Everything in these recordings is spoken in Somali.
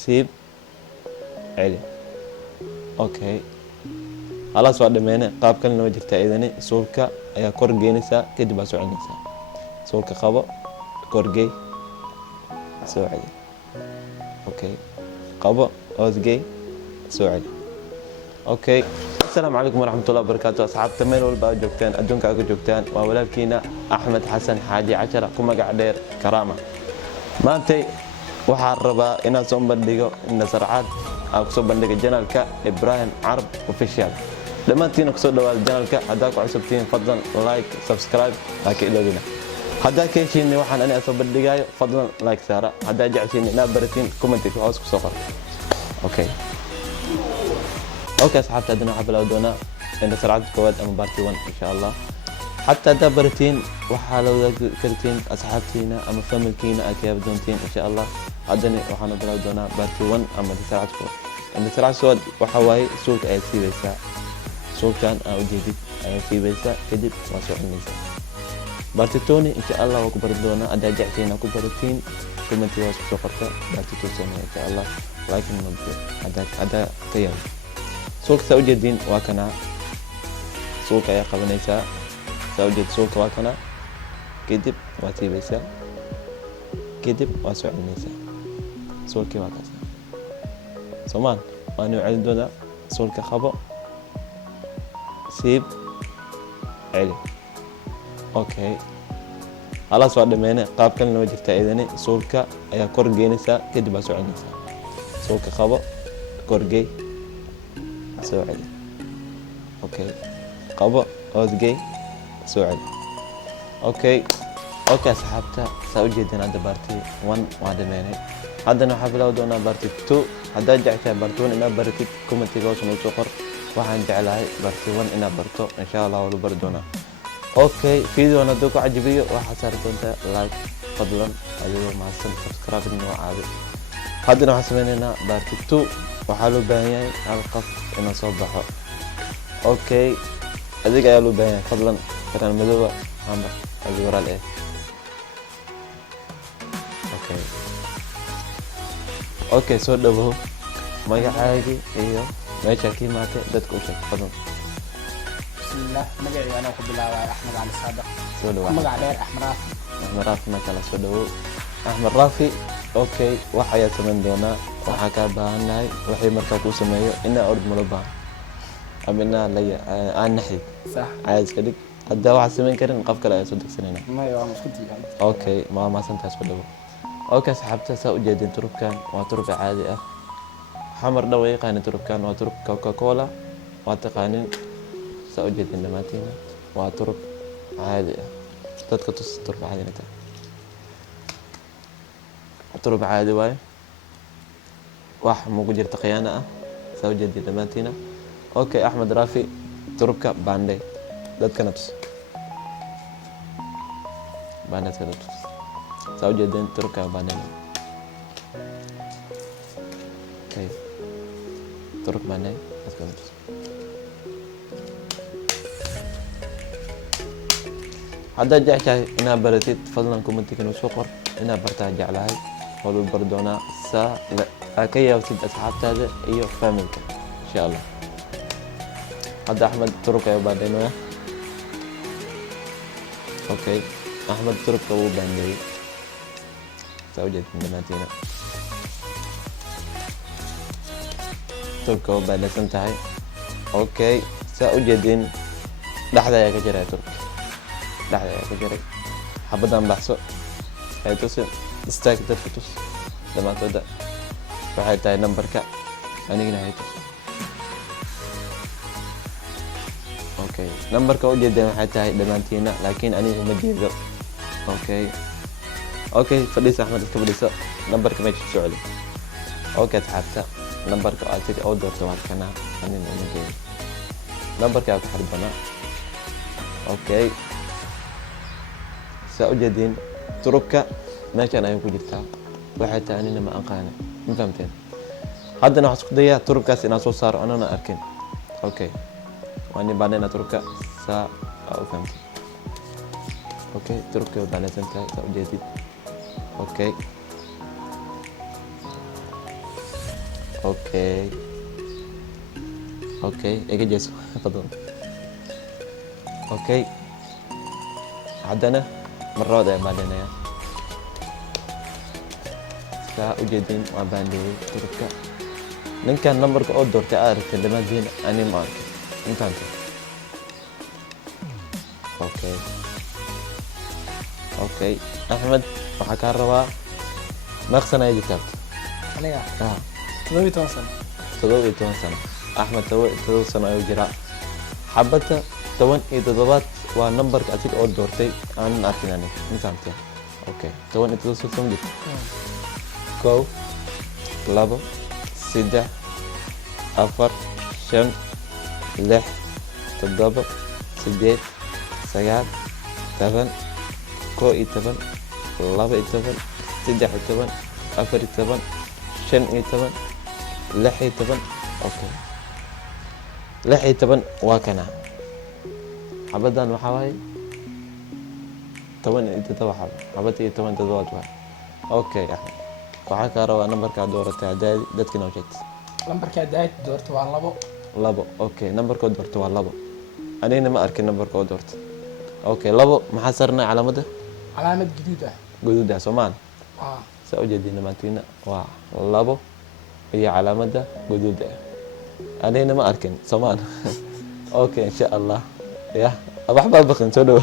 siib celi. Okay, khalaas waa dhameene. qaab kalena waa jirtaa idani. suulka ayaa kor geynaysaa kadib baa soo celinaysaa. suulka qabo, kor geey, soo celi. Okay, qabo, hoos geey, soo celi. Okay, السلام عليكم ورحمة الله وبركاته. أصحاب تمين والبا جوكتان أدونك أكو جوكتان وولالكينا أحمد حسن حاجي عشرة كما قاعدير كرامة. ما أنتي waxaan rabaa inaan soo bandhigo in sarcad aan ku soo bandhigo channelka Ibrahim Carab Official. dhammaantiin ku soo dhawaada channelka. hadaa ku cusubtiin fadlan like, subscribe, laakiin ilowina. hadaa ka heshiin waxaan aniga soo bandhigayo fadlan like saara. hadaa jeceshiin inaad baratiin comment ku hoos ku soo qor. Okay asxaabta hadana waxaan bilaabi doonaa in sarcad koowaad ama part 1 insha Allah. حتى دبرتين وحالو ذكرتين أصحابتينا أما فاملكينا أكياب دونتين إن شاء الله. عدني وحنا بلاو دونا بارتي 1 أما تساعدكم إن تساعد سود وحواي سوق أي سي بيسا سوق كان أو جديد أي سي بيسا كدب واسوع النساء بارتي توني إن شاء الله وكبر دونا أدا جعتين وكبرتين كومنتي واسو سوقرتا بارتي توسونا إن شاء الله لايك منبي أدا قيام سوق سو جدين وكنا سوق أي قبنيسا سأوجد سوق واكنا كدب واتي بيسا كدب واسوع النساء سوق واكسا سومان وانو عيد دودا سوق خبا سيب علي. اوكي خلاص waa dhameene. qaab kalena waa jirtaa idani. suulka ayaa kor geynaysaa kadib baa soo celinaysaa. suulka qabo, kor geey, soo celi. okay qabo, hoos geey, soo celi. okay asxaabta saa u jeedin hadda baarti 1 waa dhameene. haddana waxaa bilaabi doonaa baarti 2. haddaa jeceshahay baarti 1 inaad baratid commentiga hoos noo soo qor. waxaan jeclahay baarti 1 inaad barto insha Allah waa la bari doonaa. okay fiidiyoon hadduu ku cajibiyo waxaa saari doontaa like fadlan adigoo mahadsan subscribe noo caabi. haddana waxaan sameynaynaa baarti 2. waxaa loo baahan yahay hal qof inuu soo baxo. okay adiga ayaa loo baahan yahay fadlan karaan madooba amba adiga waraal eh. okay soo dhawow magacaagi iyo meesha ka imaatay dadka u sheeg fadlan. بسم الله مجاعي أنا أقول بالله أحمد علي صادق. soo dhawow مجاعي دير أحمد رافي. أحمد رافي ما kala soo dhawow أحمد رافي. okay waxa ayaa sameyn doonaa. waxaa ka baahannahay wixii markaa ku sameeyo inaa ord malo baahan ama inaa aan naxid صح. caadi iska dhig. haddaa waxaa sameyn karin qof kale ayaa soo degsanayna. ما يوم مسكتي يعني. okay ما santaas ku dhawow. okay asxaabta saa u jeedin turubkan waa turub caadi ah. xamar dhaw ay yaqaan turubkan waa turub Coca-Cola waa taqaanin. saa u jeedin dhammaantiin waa turub caadi ah. dadka tus turub caadi nata turub caadi waaye wax mugu jirta khiyaana ah. saa u jeedin dhammaantiin. okay Axmed Raafi turubka Bandey dadkana tus Bandey dadkana tus. saa u jeedin turubka Bandey. okay turub Bandey dadkana tus. haddaad jeceshahay inaad baratid fadlan commentiga noo soo qor. inaad bartaa jeclahay waa lagu bari doonaa saa ka yaabtid asxaabtaada iyo familka insha Allah. hadda Axmed turubka ayuu baandheynaya. okay Axmed turubka wuu baandheeyey. saa u jeedin dhammaantiina turubka wuu baandheysan tahay. okay saa u jeedin dhexda ayaa ka jiraya turubka. dhexda ayaa ka jiray. xabaddan baxso ay tusin istaag dadka tus dhammaantooda waxay tahay nambarka anigana hay tus. okay nambarka u jeedeen waxay tahay dhammaantiina laakiin aniga ma jeedo. okay fadhiisa Axmed iska fadhiiso. nambarka meesha soo celi. okay asxaabta nambarka adiga oo doorto waa kana anina ma jeedo. nambarka ayaa ku xiri doonaa. okay saa u jeedin turubka meeshan ayay ku jirtaa. waxay tahay anina ma aqaan. ma fahamteen? haddana waxaan isku dayaa turubkaas inaan soo saaro anana arkin. okay waan baanayna turubka saa u fahamteen. okay turubka baanaysan tahay saa u jeedid. okay اوكي اوكي اجي جيسو تفضل. اوكي عدنا مرة واحدة بعدين يا saa ujeedin waa baandheeyey turubka ninkan nambarka oo doortay aad aragtay dhammaantiin ani ma arkin intaanta okay okay axmed waxaa kaa rabaa meeqsan ay jirtaa aniga ah 12 sano 17 sano axmed 17 sano ayuu jiraa xabadda 17 waa nambarka asiga oo doortay aan arkin aniga intaanta okay 17 sano jirta kow labo saddex afar shan lix toddoba sideed sagaal toban kow iyo toban laba iyo toban saddex iyo toban afar iyo toban shan iyo toban lix iyo toban okay lix iyo toban waa kana xabaddan waxaa waaye 17 xabo xabadda iyo 17 waa okay waxaa kaa rabaa nambarkaa dooratay haddaad dadkina u sheegtay lambarka daad doorto waa 2 labo okay nambarkoo doorta waa labo anigana ma arkin nambarkoo doorta okay labo maxaa sarnay calaamadda calaamad guduud ah guduud ah soomaan ah saa u jeedin dhammaantiina waa labo iyo calaamadda guduud ah anigana ma arkin soomaan okay insha allah ya waxbaa baqin soo dhow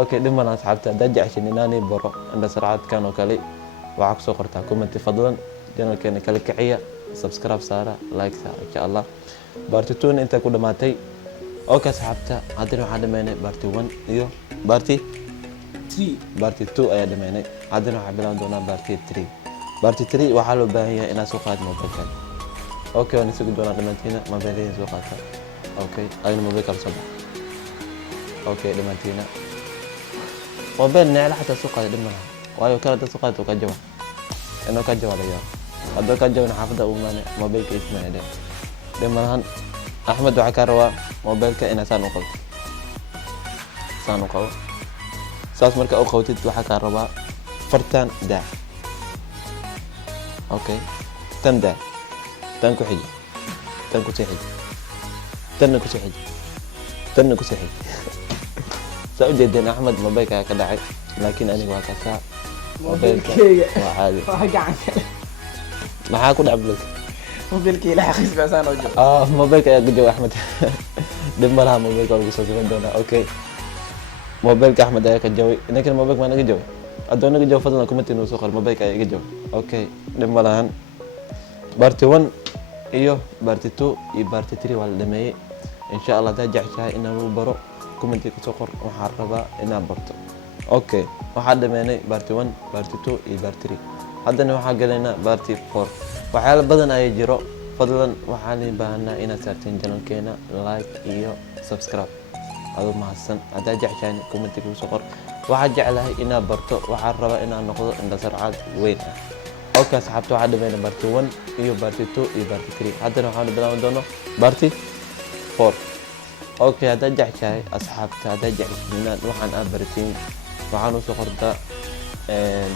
okay dhiman asxaabta haddaad jeceshin inaanay baro indha sarcaadkan oo kale waxaa kusoo qortaa commenti fadlan channelkeena kala kiciya subscribe saara like saara insha allah barti 2 inta ku dhamaatay okay asxaabta haddana waxaan dhameynay barti 1 iyo barti 2 ayaa dhameynay haddana waxaan bilaaban doonaa barti 3 waxaa loo baahan yahay inaad soo qaad mobilkan okay waan isugu doonaa dhammaantiina mobiladeen soo qaata okay ayna mobilka soo bax okay dhammaantiina mobil necla xataa soo qaada dhiman waayo kala dad soo qaata ka jaban inuu ka jawalayo hadduu ka jaban xaafadda uu maane mobilka ismaayade dhiman axmed waxaa kaa rabaa mobilka inaad saan u qabto saan u qabo saas marka u qabtid waxaa kaa rabaa fartan daa okay tan daa tan ku xiji tan ku sii xiji tanna ku sii xiji tanna ku sii xiji saa u jeedeen axmed mobilka ayaa ka dhacay laakiin aniga waa kasaa mobilkeyga waa caadi waa gacanka maxaa ku dhac mobilka mobilkii la xisbasaan oo jiro mobilka ayaa gajow axmed dhib ma laha mobilka waa lagu soo siman doonaa okay mobilka axmed ayaa ka jaway ninkan mobilka maa naga jaway hadduu naga jawo fadlan commenti inuu soo qor mobilka ayaa iga jaway okay dhib ma lahan barti 1 iyo barti 2 iyo barti 3 waa la dhameeyey insha allah haddaad jeceshahay inaan lagu baro commenti kusoo qor waxaan rabaa inaad barto okay waxaan dhameynay barti 1 barti 2 iyo barti 3 haddana waxaan galaynaa barti 4 waxyaalo badan ayaa jiro fadlan waxaan u baahanaa inaad saarteen channelkeena like iyo subscribe adoo mahadsan haddaad jeceshahay commenti kusoo qor waxaan jeclahay inaad barto waxaan rabaa inaan noqdo indha sarcaad weyn ah okay asxaabta waxaan dhameynay barti 1 iyo barti 2 iyo barti 3 haddana waxaan bilaaban doonaa barti 4 okay haddaad jeceshahay asxaabta haddaad jeceshahay inaad waxaan aad baratiin waxaan usoo qortaa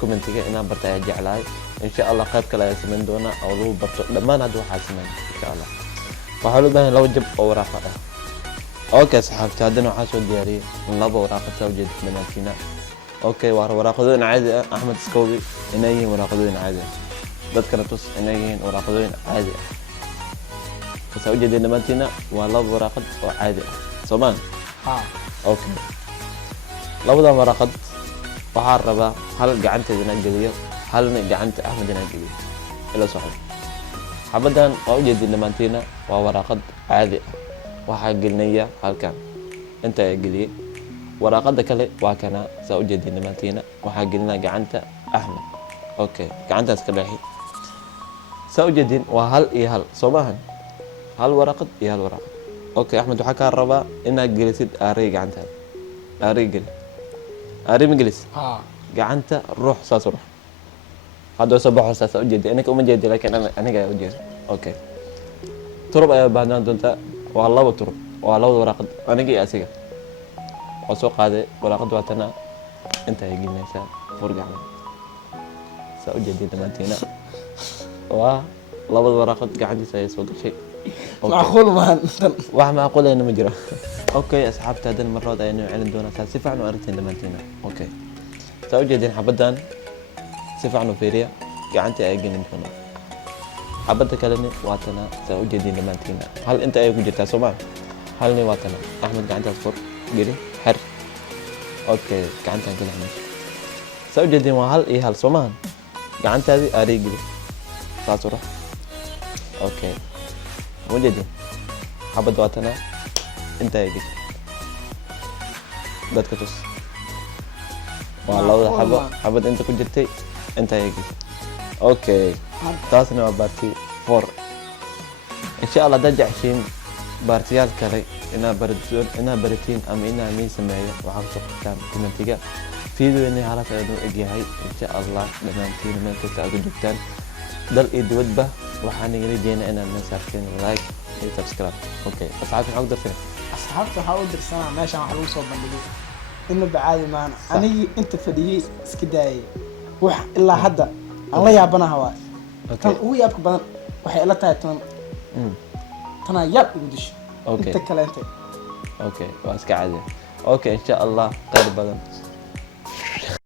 commentiga inaan barta ayaa jeclahay insha allah qayb kale ayaa samayn doonaa oo lagu barto dhammaan hadda waxaa sameyn insha allah waxaa loo baahan 2 jab oo waraaqa ah okay asxaabta haddana waxaan soo diyaariyey 2 waraaqad saa ujeedid dhammaantiina okay waa waraaqadooyin caadi ah axmed iskoobi inay yihiin waraaqadooyin caadi ah dadkana tus inay yihiin waraaqadooyin caadi ah saa ujeedid dhammaantiina waa 2 waraaqad oo caadi ah soomaan okay labadan waraaqad waxaan rabaa hal gacanteeda inaan geliyo halna gacanta axmed inaan geliyo ila socdo xabaddan waa ujeedid dhammaantiina waa waraaqad caadi ah waxaa gelinaya halkan inta ayaa geliyey waraaqada kale waa kana saa ujeedid dhammaantiina waxaa gelinaya gacanta axmed okay gacantaas ka dhexi saa ujeedin waa hal iyo hal soo maahan hal waraaqad iyo hal waraaqad okay axmed waxaa kaa rabaa inaad gelisid aaray gacantaada aaray geli aaray ma gelis gacanta ruux saas ruux hadduu soo baxo saas ujeedi aniga uma jeedi laakiin aniga ayaa ujeeda okay turub ayaa baahnaan doontaa waa 2 turub waa 2 waraaqad aniga iyo asiga oo soo qaaday waraaqad waatana inta ay gelinaysaa fur gacmo saa ujeedi dhammaantiina waa labada waraaqad gacantiisa ayay soo gashay. معقول ما wax macquul ah ma jiro. Okay asxaabta hadan marrood ayaynu celin doonaa si fiican u aragteen dhamaantiina. Okay saa u jeedin xabadan si fiican u fiiriya gacanta ay gelin doonaa. xabada kalena waa tana saa u jeedin dhamaantiina hal inta ay ku jirtaa Soomaal halni waa tana Axmed gacantaas kor geli xir. Okay gacantan kala xir saa u jeedin waa hal iyo hal Soomaal gacantaadi aari geli saas ura. Okay وجدي حبة واتنا انت يجي بدك تص والله حبة انت كنت جتي انت يجي اوكي تاسنا بارتي فور ان شاء الله دجع شين بارتيال كري انا برتين ام انا مين سمعيه وحاطط كان كومنتيجا فيديو اني حالات ادو اجيهاي ان شاء الله دمانتين ما كنت اقول جبتان دل ادودبه waxaan igala jeena inaan nasarteen like iyo subscribe. Okay asxaabta waxaa u dirteen asxaabta waxaa u dirsanaa meeshan waxa lagu soo bandhigay inuu bacaadi maana anigi inta fadhiyay iska daayay wax ilaa hadda aan la yaabanahay waa tan ugu yaabka badan waxay ila tahay tan yaab ugu disho inta kale okay waa iska caadi. Okay insha Allah qeyr badan